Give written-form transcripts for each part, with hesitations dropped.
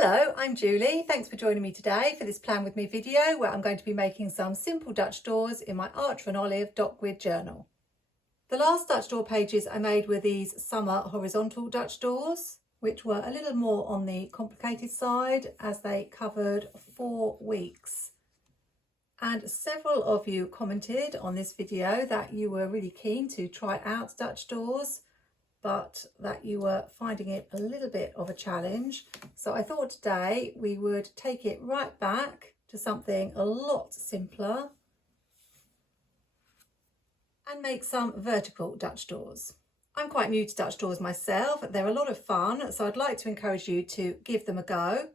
Hello, I'm Julie. Thanks for joining me today for this Plan With Me video where I'm going to be making some simple Dutch doors in my Archer and Olive dot grid journal. The last Dutch door pages I made were these summer horizontal Dutch doors, which were a little more on the complicated side as they covered 4 weeks. And several of you commented on this video that you were really keen to try out Dutch doors, but that you were finding it a little bit of a challenge. So I thought today we would take it right back to something a lot simpler and make some vertical Dutch doors. I'm quite new to Dutch doors myself. They're a lot of fun, so I'd like to encourage you to give them a go,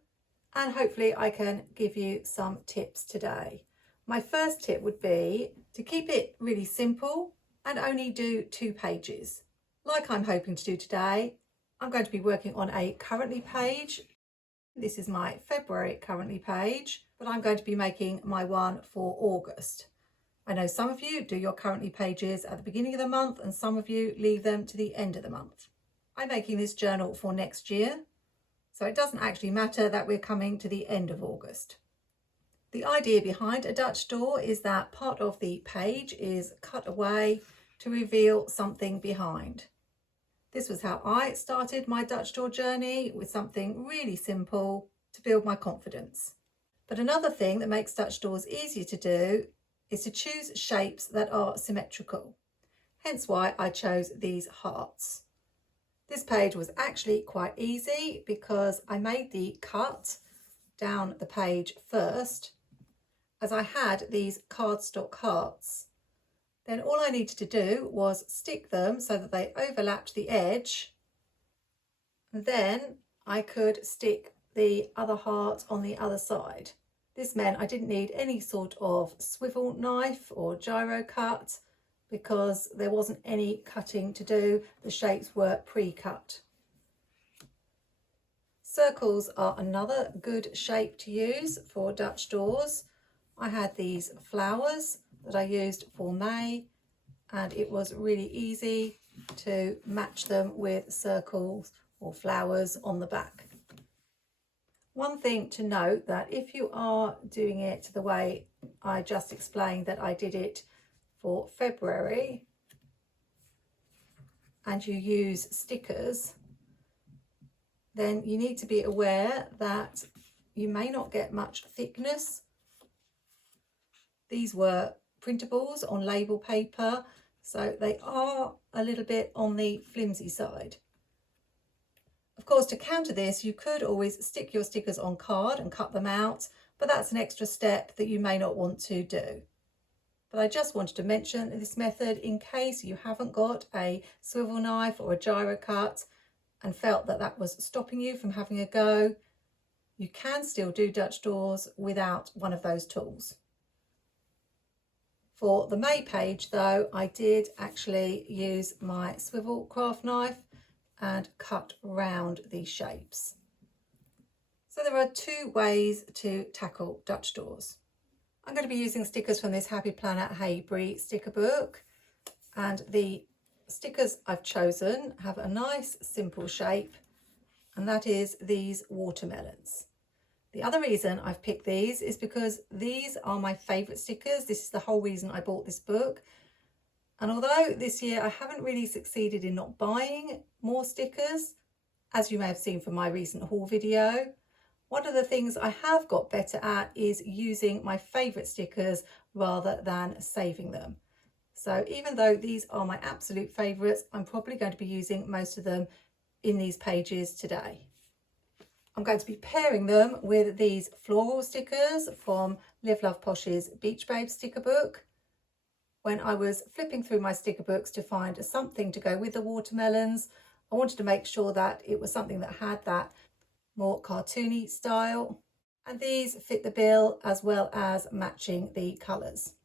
and hopefully I can give you some tips today. My first tip would be to keep it really simple and only do 2 pages. Like I'm hoping to do today, I'm going to be working on a currently page. This is my February currently page, but I'm going to be making my one for August. I know some of you do your currently pages at the beginning of the month and some of you leave them to the end of the month. I'm making this journal for next year, so it doesn't actually matter that we're coming to the end of August. The idea behind a Dutch door is that part of the page is cut away to reveal something behind. This was how I started my Dutch door journey, with something really simple to build my confidence. But another thing that makes Dutch doors easier to do is to choose shapes that are symmetrical. Hence why I chose these hearts. This page was actually quite easy because I made the cut down the page first, as I had these cardstock hearts. Then all I needed to do was stick them so that they overlapped the edge. And then I could stick the other heart on the other side. This meant I didn't need any sort of swivel knife or gyro cut because there wasn't any cutting to do. The shapes were pre-cut. Circles are another good shape to use for Dutch doors. I had these flowers that I used for May, and it was really easy to match them with circles or flowers on the back. One thing to note, that if you are doing it the way I just explained that I did it for February and you use stickers, then you need to be aware that you may not get much thickness. These were printables on label paper, so they are a little bit on the flimsy side. Of course, to counter this, you could always stick your stickers on card and cut them out, but that's an extra step that you may not want to do. But I just wanted to mention this method in case you haven't got a swivel knife or a gyro cut and felt that that was stopping you from having a go. You can still do Dutch doors without one of those tools. For the May page though, I did actually use my Swivel Craft knife and cut round these shapes. So there are 2 ways to tackle Dutch doors. I'm going to be using stickers from this Happy Planner IEEBEE sticker book, and the stickers I've chosen have a nice simple shape, and that is these watermelons. The other reason I've picked these is because these are my favourite stickers. This is the whole reason I bought this book. And although this year I haven't really succeeded in not buying more stickers, as you may have seen from my recent haul video, one of the things I have got better at is using my favourite stickers rather than saving them. So even though these are my absolute favourites, I'm probably going to be using most of them in these pages today. I'm going to be pairing them with these floral stickers from Live Love Posh's Beach Babe sticker book. When I was flipping through my sticker books to find something to go with the watermelons, I wanted to make sure that it was something that had that more cartoony style. And these fit the bill as well as matching the colours.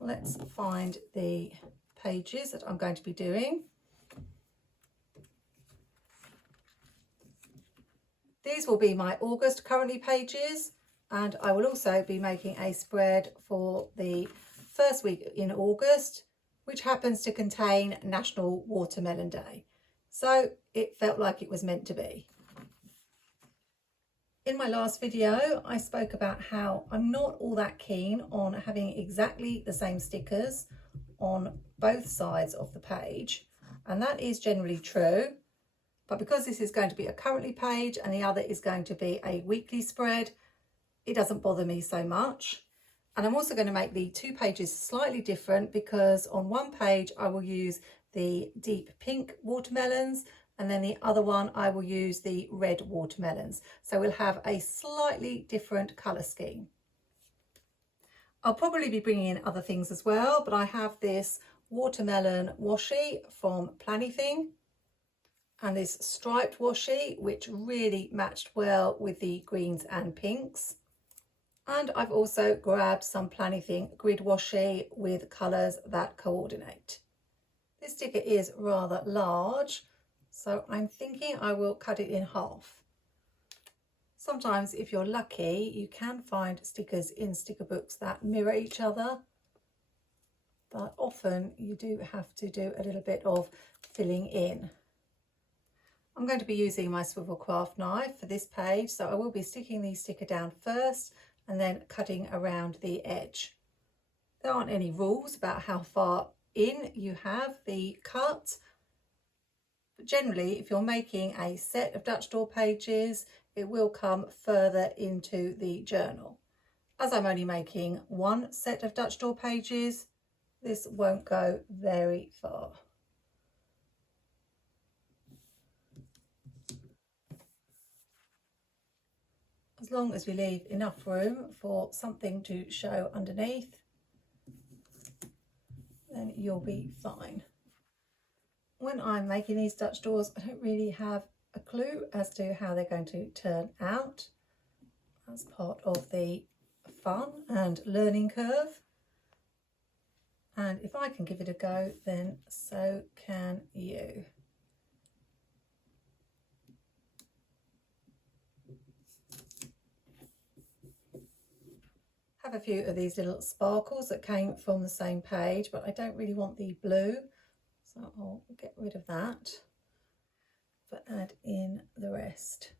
Let's find the pages that I'm going to be doing. These will be my August currently pages, and I will also be making a spread for the first week in August, which happens to contain National Watermelon Day. So it felt like it was meant to be. In my last video, I spoke about how I'm not all that keen on having exactly the same stickers on both sides of the page, and that is generally true. But because this is going to be a currently page and the other is going to be a weekly spread, it doesn't bother me so much. And I'm also going to make the two pages slightly different, because on one page I will use the deep pink watermelons, and then the other one I will use the red watermelons. So we'll have a slightly different colour scheme. I'll probably be bringing in other things as well, but I have this watermelon washi from planwithme, and this striped washi, which really matched well with the greens and pinks. And I've also grabbed some planwithme grid washi with colours that coordinate. This sticker is rather large, so I'm thinking I will cut it in half. Sometimes, if you're lucky, you can find stickers in sticker books that mirror each other, but often you do have to do a little bit of filling in. I'm going to be using my Swivel Craft knife for this page, so I will be sticking the sticker down first and then cutting around the edge. There aren't any rules about how far in you have the cut, but generally if you're making a set of Dutch door pages, it will come further into the journal. As I'm only making one set of Dutch door pages, this won't go very far. As long as you leave enough room for something to show underneath, then you'll be fine. When I'm making these Dutch doors, I don't really have a clue as to how they're going to turn out. That's part of the fun and learning curve. And if I can give it a go, then so can you. Have a few of these little sparkles that came from the same page, but I don't really want the blue, so I'll get rid of that, but add in the rest.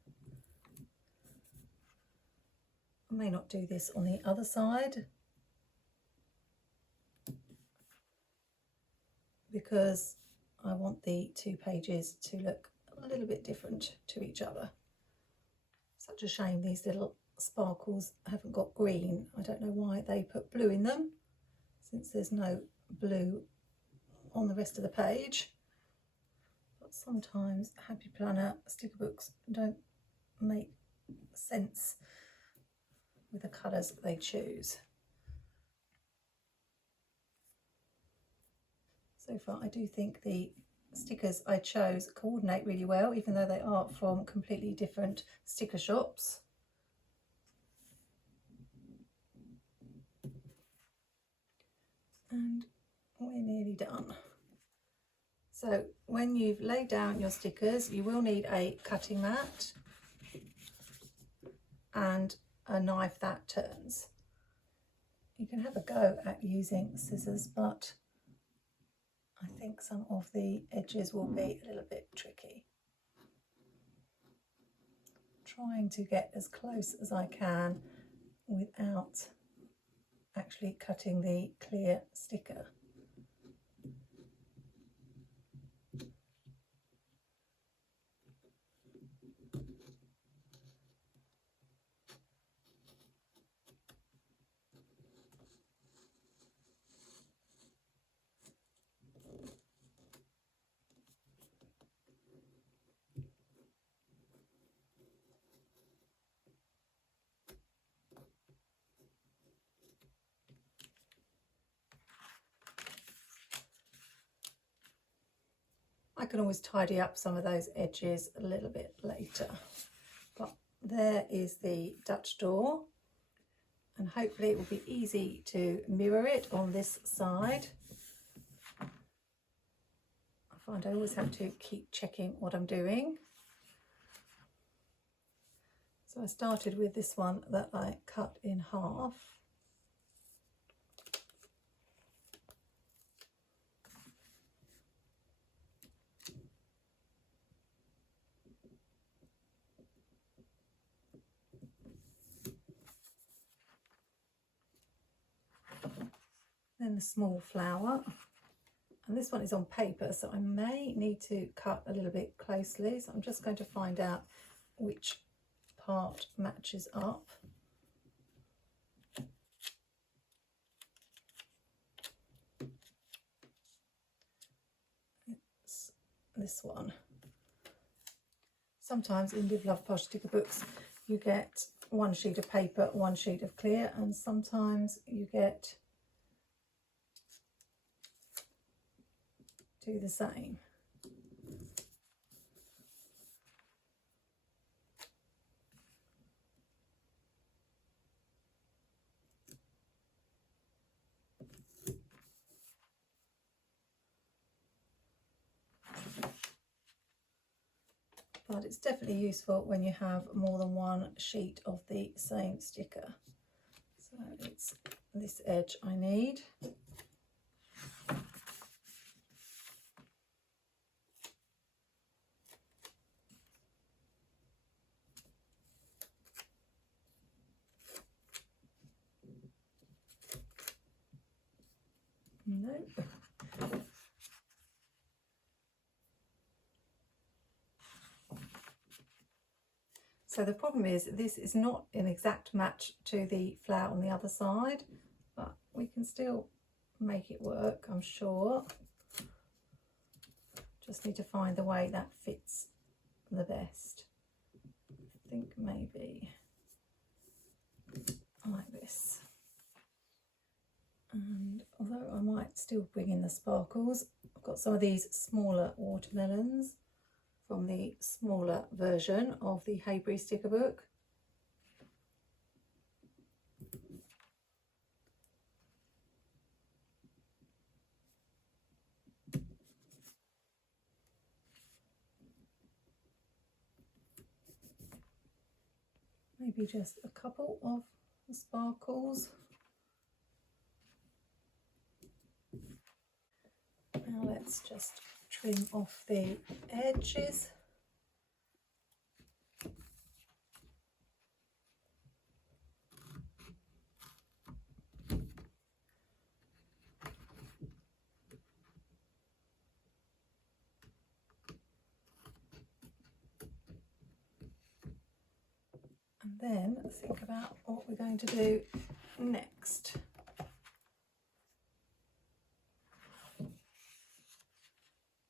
I may not do this on the other side because I want the two pages to look a little bit different to each other. Such a shame these little sparkles haven't got green. I don't know why they put blue in them, since there's no blue on the rest of the page. But sometimes Happy Planner sticker books don't make sense with the colours that they choose. So far I do think the stickers I chose coordinate really well, even though they are from completely different sticker shops. And we're nearly done. So when you've laid down your stickers, you will need a cutting mat and a knife that turns. You can have a go at using scissors, but I think some of the edges will be a little bit tricky. Trying to get as close as I can without actually cutting the clear sticker. I can always tidy up some of those edges a little bit later, but there is the Dutch door, and hopefully it will be easy to mirror it on this side. I find I always have to keep checking what I'm doing. So I started with this one that I cut in half. Then the small flower, and this one is on paper, so I may need to cut a little bit closely, so I'm just going to find out which part matches up. It's this one. Sometimes in Live Love Posh sticker books you get one sheet of paper, one sheet of clear, and sometimes you get do the same. But it's definitely useful when you have more than one sheet of the same sticker. So it's this edge I need. Nope. So the problem is this is not an exact match to the flower on the other side, but we can still make it work, I'm sure. Just need to find the way that fits the best. I think maybe like this. And although I might still bring in the sparkles, I've got some of these smaller watermelons from the smaller version of the IEEBEE sticker book. Maybe just a couple of the sparkles. Now let's just trim off the edges. And then think about what we're going to do next.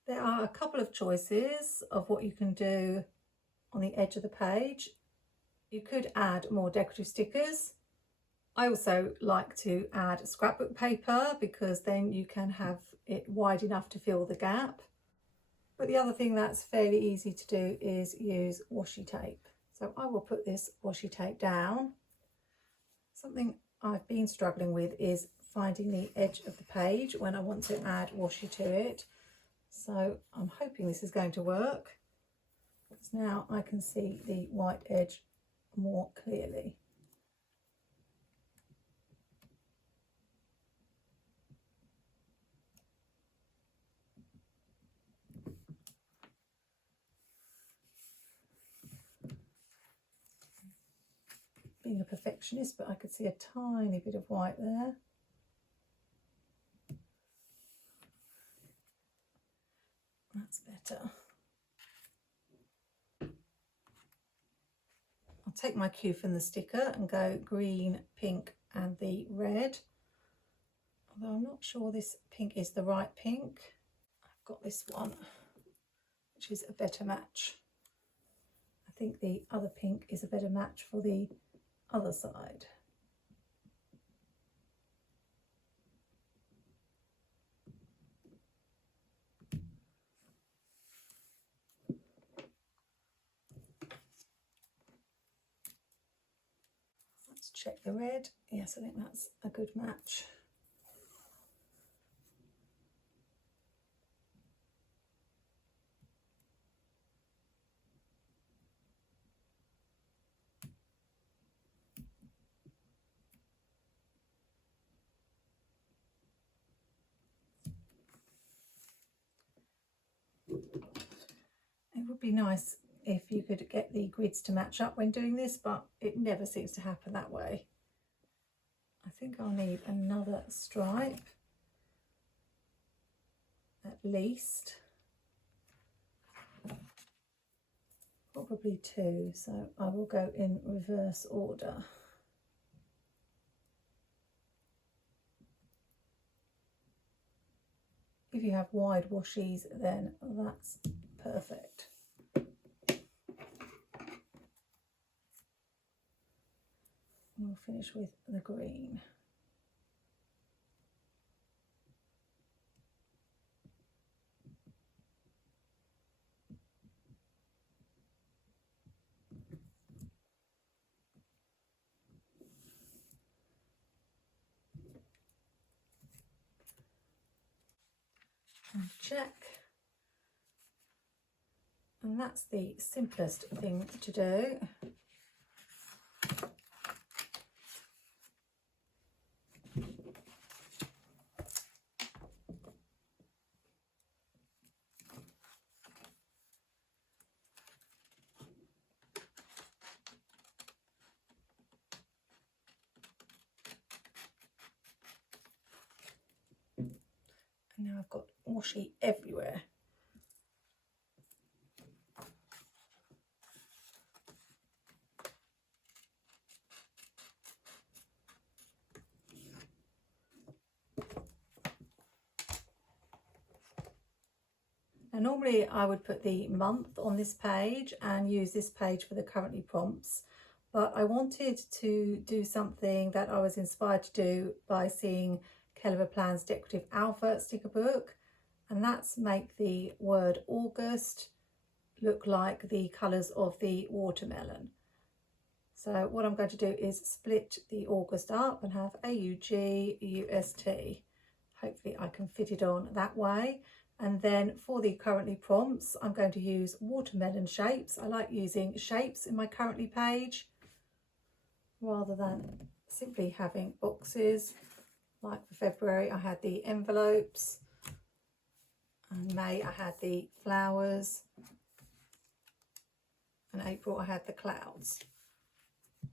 There are a couple of choices of what you can do on the edge of the page. You could add more decorative stickers. I also like to add scrapbook paper because then you can have it wide enough to fill the gap. But the other thing that's fairly easy to do is use washi tape. So I will put this washi tape down. Something I've been struggling with is finding the edge of the page when I want to add washi to it. So I'm hoping this is going to work, because now I can see the white edge more clearly. Being a perfectionist, but I could see a tiny bit of white there. That's better. I'll take my cue from the sticker and go green, pink and the red. Although I'm not sure this pink is the right pink. I've got this one, which is a better match. I think the other pink is a better match for the other side. Let's check the red. Yes, I think that's a good match. It would be nice if you could get the grids to match up when doing this, but it never seems to happen that way. I think I'll need another stripe. at least. Probably 2, so I will go in reverse order. If you have wide washies, then that's perfect. We'll finish with the green. And check. And that's the simplest thing to do. And now I've got washi everywhere. Now normally I would put the month on this page and use this page for the currently prompts, but I wanted to do something that I was inspired to do by seeing Cassthetic Plans Decorative Alpha sticker book, and that's make the word August look like the colours of the watermelon. So what I'm going to do is split the August up and have AUGUST. Hopefully I can fit it on that way. And then for the currently prompts, I'm going to use watermelon shapes. I like using shapes in my currently page rather than simply having boxes. Like for February, I had the envelopes, and May I had the flowers, and April I had the clouds.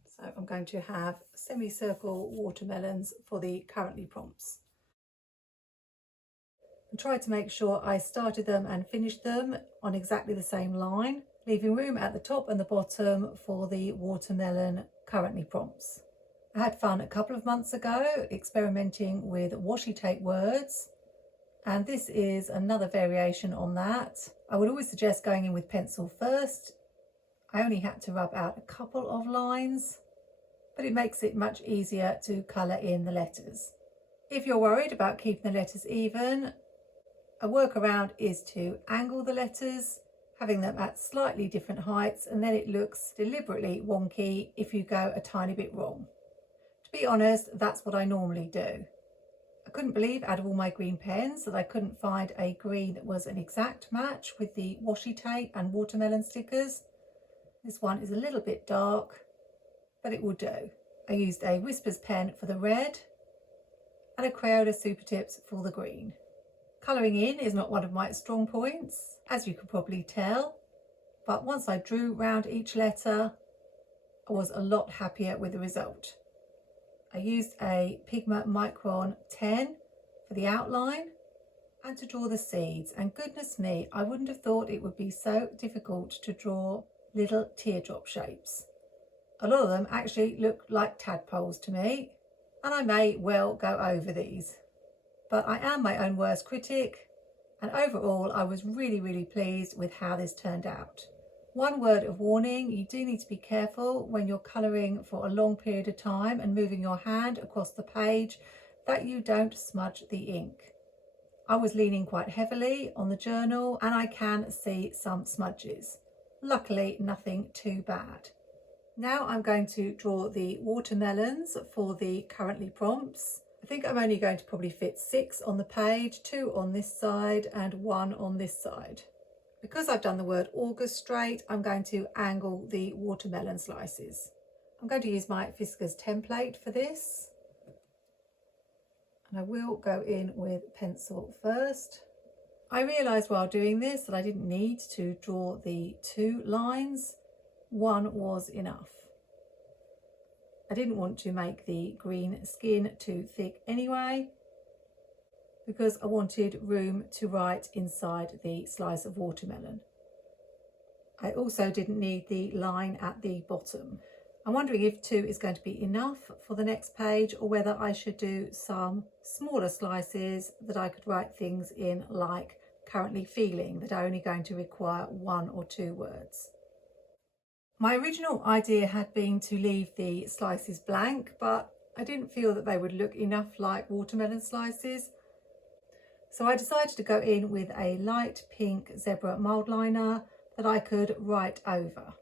So I'm going to have semicircle watermelons for the currently prompts. And try to make sure I started them and finished them on exactly the same line, leaving room at the top and the bottom for the watermelon currently prompts. I had fun a couple of months ago experimenting with washi tape words, and this is another variation on that. I would always suggest going in with pencil first. I only had to rub out a couple of lines, but it makes it much easier to colour in the letters. If you're worried about keeping the letters even, a workaround is to angle the letters, having them at slightly different heights, and then it looks deliberately wonky if you go a tiny bit wrong. To be honest, that's what I normally do. I couldn't believe out of all my green pens that I couldn't find a green that was an exact match with the washi tape and watermelon stickers. This one is a little bit dark, but it will do. I used a Whispers pen for the red and a Crayola Super Tips for the green. Colouring in is not one of my strong points, as you can probably tell, but once I drew round each letter, I was a lot happier with the result. I used a Pigma Micron 10 for the outline and to draw the seeds, and goodness me, I wouldn't have thought it would be so difficult to draw little teardrop shapes. A lot of them actually look like tadpoles to me, and I may well go over these. But I am my own worst critic, and overall I was really pleased with how this turned out. One word of warning, you do need to be careful when you're colouring for a long period of time and moving your hand across the page that you don't smudge the ink. I was leaning quite heavily on the journal and I can see some smudges. Luckily, nothing too bad. Now I'm going to draw the watermelons for the currently prompts. I think I'm only going to probably fit 6 on the page, 2 on this side and 1 on this side. Because I've done the word August straight, I'm going to angle the watermelon slices. I'm going to use my Fiskars template for this. And I will go in with pencil first. I realised while doing this that I didn't need to draw the 2 lines. 1 was enough. I didn't want to make the green skin too thick anyway. because I wanted room to write inside the slice of watermelon. I also didn't need the line at the bottom. I'm wondering if 2 is going to be enough for the next page, or whether I should do some smaller slices that I could write things in, like currently feeling, that are only going to require 1 or 2 words. My original idea had been to leave the slices blank, but I didn't feel that they would look enough like watermelon slices. So I decided to go in with a light pink zebra mould liner that I could write over.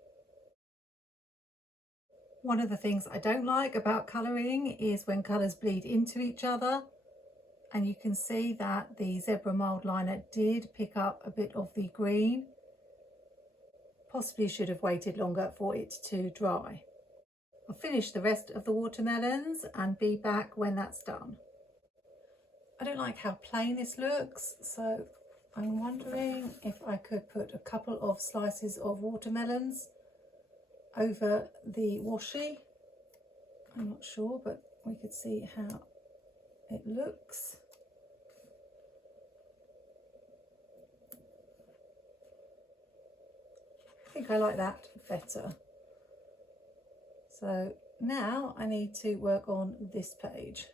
One of the things I don't like about colouring is when colours bleed into each other, and you can see that the zebra mould liner did pick up a bit of the green. Possibly should have waited longer for it to dry. I'll finish the rest of the watermelons and be back when that's done. I don't like how plain this looks, so I'm wondering if I could put a couple of slices of watermelons over the washi. I'm not sure, but we could see how it looks. I think I like that better. So now I need to work on this page.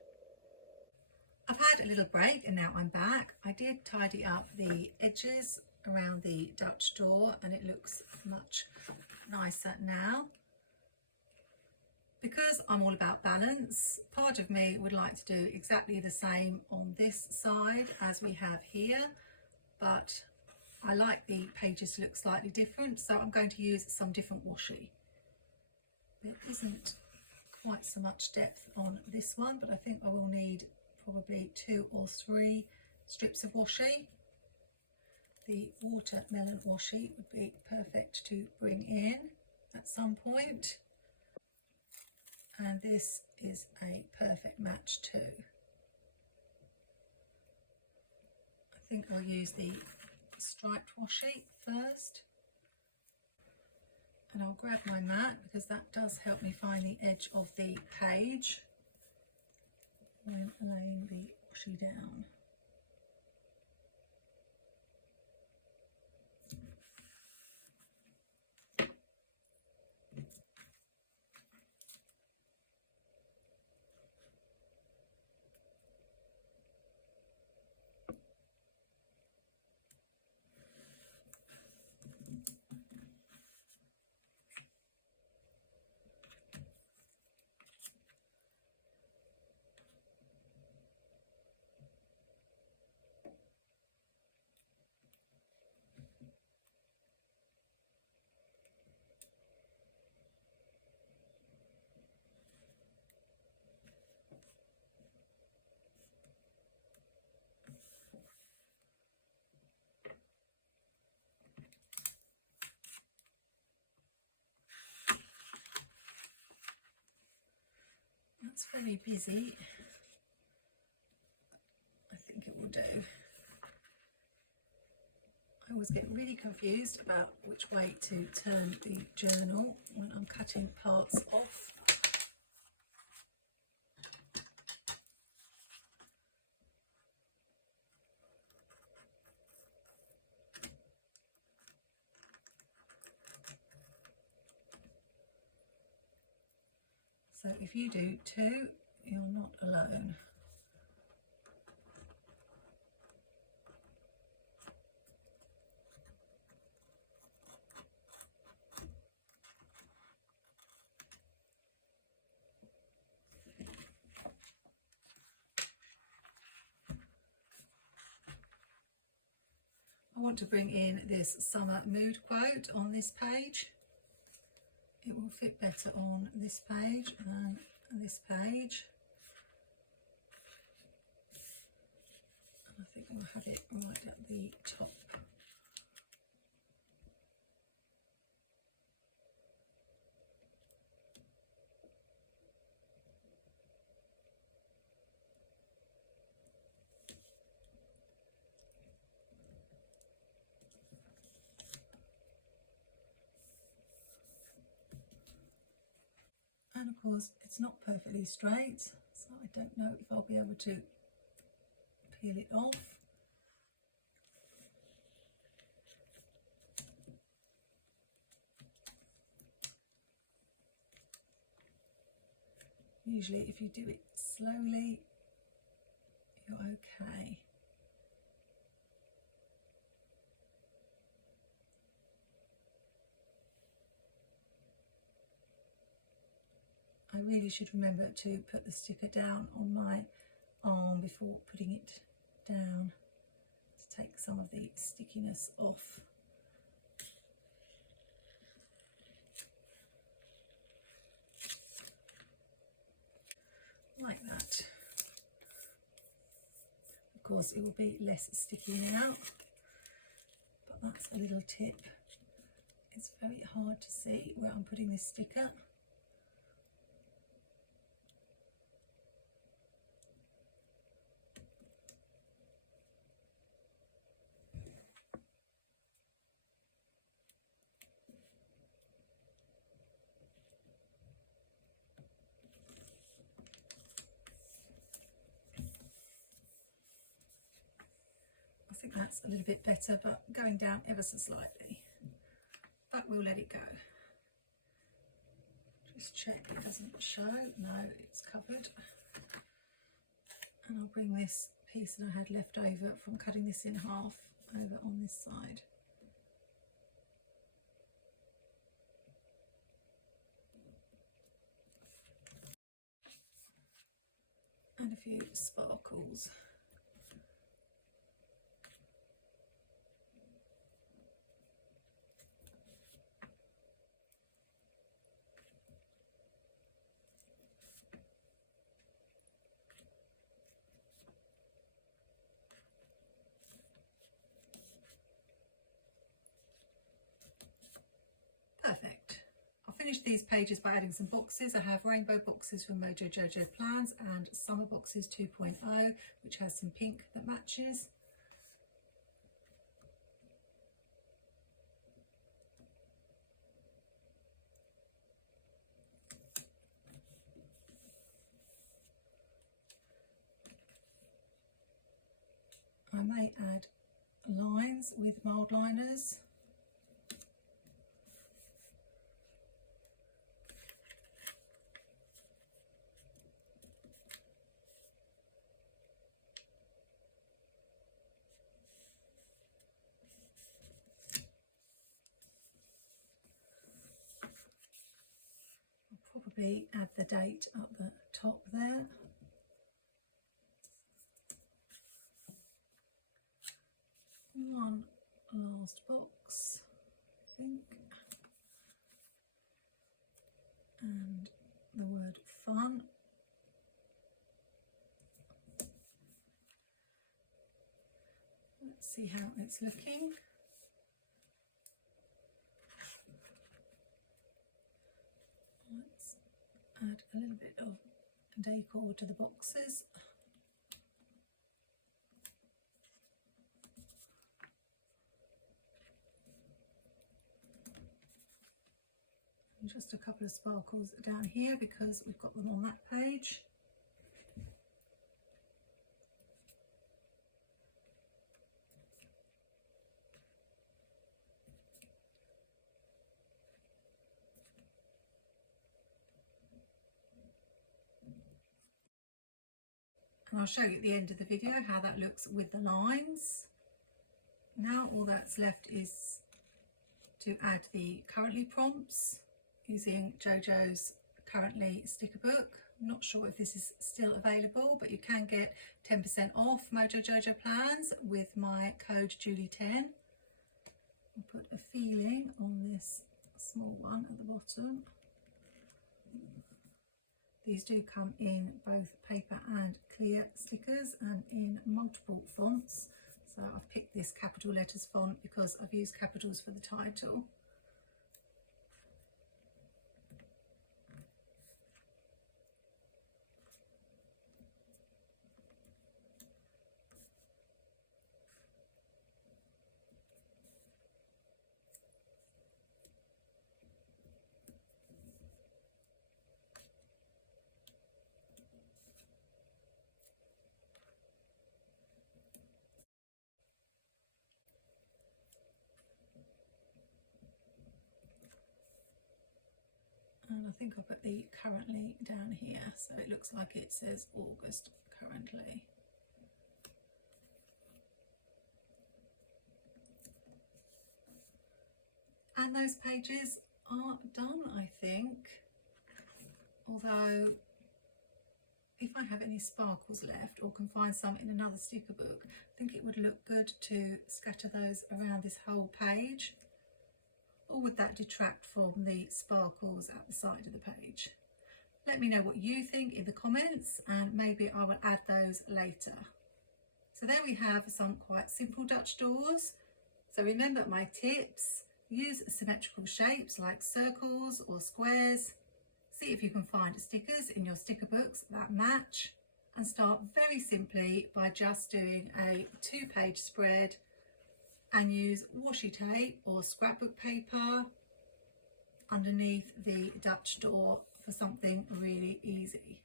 I've had a little break and now I'm back. I did tidy up the edges around the Dutch door and it looks much nicer now. Because I'm all about balance, part of me would like to do exactly the same on this side as we have here, but I like the pages to look slightly different, so I'm going to use some different washi. There isn't quite so much depth on this one, but I think I will need probably 2 or 3 strips of washi. The watermelon washi would be perfect to bring in at some point. And this is a perfect match too. I think I'll use the striped washi first. And I'll grab my mat because that does help me find the edge of the page when laying the washi down. That's very busy. I think it will do. I always get really confused about which way to turn the journal when I'm cutting parts off. So if you do too, you're not alone. I want to bring in this summer mood quote on this page. It will fit better on this page than this page. And I think I'll have it right at the top. And of course it's not perfectly straight, so I don't know if I'll be able to peel it off. Usually if you do it slowly, you're okay. I really should remember to put the sticker down on my arm before putting it down to take some of the stickiness off. Like that. Of course it will be less sticky now, but that's a little tip. It's very hard to see where I'm putting this sticker. I think that's a little bit better, but going down ever so slightly. But we'll let it go. Just check it doesn't show. No, it's covered. And I'll bring this piece that I had left over from cutting this in half over on this side. And a few sparkles. Perfect. I'll finish these pages by adding some boxes. I have rainbow boxes from MojoJojoPlans and summer boxes 2.0, which has some pink that matches. I may add lines with mild liners. I'll probably add the date up the top there. One last box, I think, and the word fun. Let's see how it's looking. Let's add a little bit of decor to the boxes. And just a couple of sparkles down here because we've got them on that page. And I'll show you at the end of the video how that looks with the lines. Now all that's left is to add the currently prompts using JoJo's currently sticker book. I'm not sure if this is still available, but you can get 10% off MojoJojoPlans with my code Julie10. I'll put a feeling on this small one at the bottom. These do come in both paper and clear stickers and in multiple fonts. So I've picked this capital letters font because I've used capitals for the title. And I think I'll put the currently down here, so it looks like it says August currently. And those pages are done, I think. Although, if I have any sparkles left or can find some in another sticker book, I think it would look good to scatter those around this whole page. Or would that detract from the sparkles at the side of the page? Let me know what you think in the comments, and maybe I will add those later. So there we have some quite simple Dutch doors. So remember my tips: use symmetrical shapes like circles or squares. See if you can find stickers in your sticker books that match, and start very simply by just doing a 2-page spread and use washi tape or scrapbook paper underneath the Dutch door for something really easy.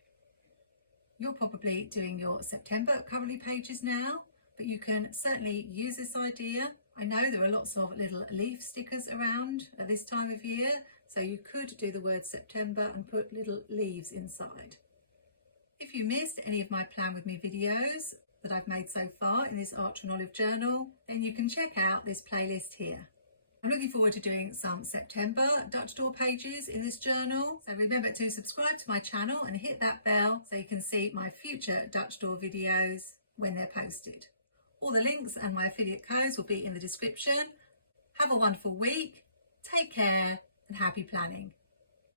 You're probably doing your September currently pages now, but you can certainly use this idea. I know there are lots of little leaf stickers around at this time of year, so you could do the word September and put little leaves inside. If you missed any of my Plan With Me videos that I've made so far in this Archer and Olive journal, then you can check out this playlist here. I'm looking forward to doing some September Dutch door pages in this journal, so remember to subscribe to my channel and hit that bell so you can see my future Dutch door videos when they're posted. All the links and my affiliate codes will be in the description. Have a wonderful week, take care, and happy planning.